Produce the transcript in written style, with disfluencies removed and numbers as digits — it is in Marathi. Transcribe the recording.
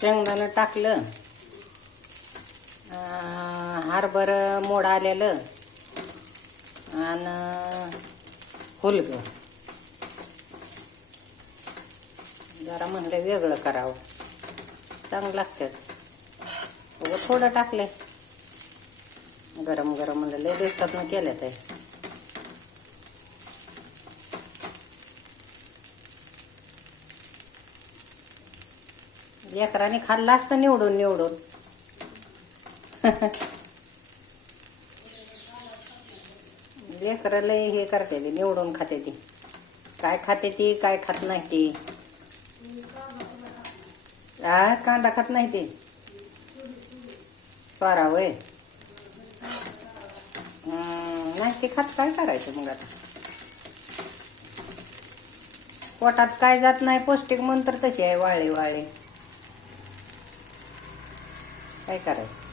शेंगदाणं टाकलं, हरभर मोड आलेलं आणि हुलगं. जरा म्हणलं वेगळं करावं, चांगलं लागतं. थोडं टाकले, गरम गरम म्हणलं, लय दिवसातनं केलं ते. लेकरांनी खाल्लं असतं निवडून निवडून. लेकरं लय हे करते ती, निवडून खाते ती. काय खाते ती, काय खात नाही ती. कांदा खात नाही ती. स्वारा वय नाही ते खात, काय करायचं मग आता. पोटात काय जात नाही पौष्टिक म्हणून तर तशी आहे वाळे वाळे. काय करायचं.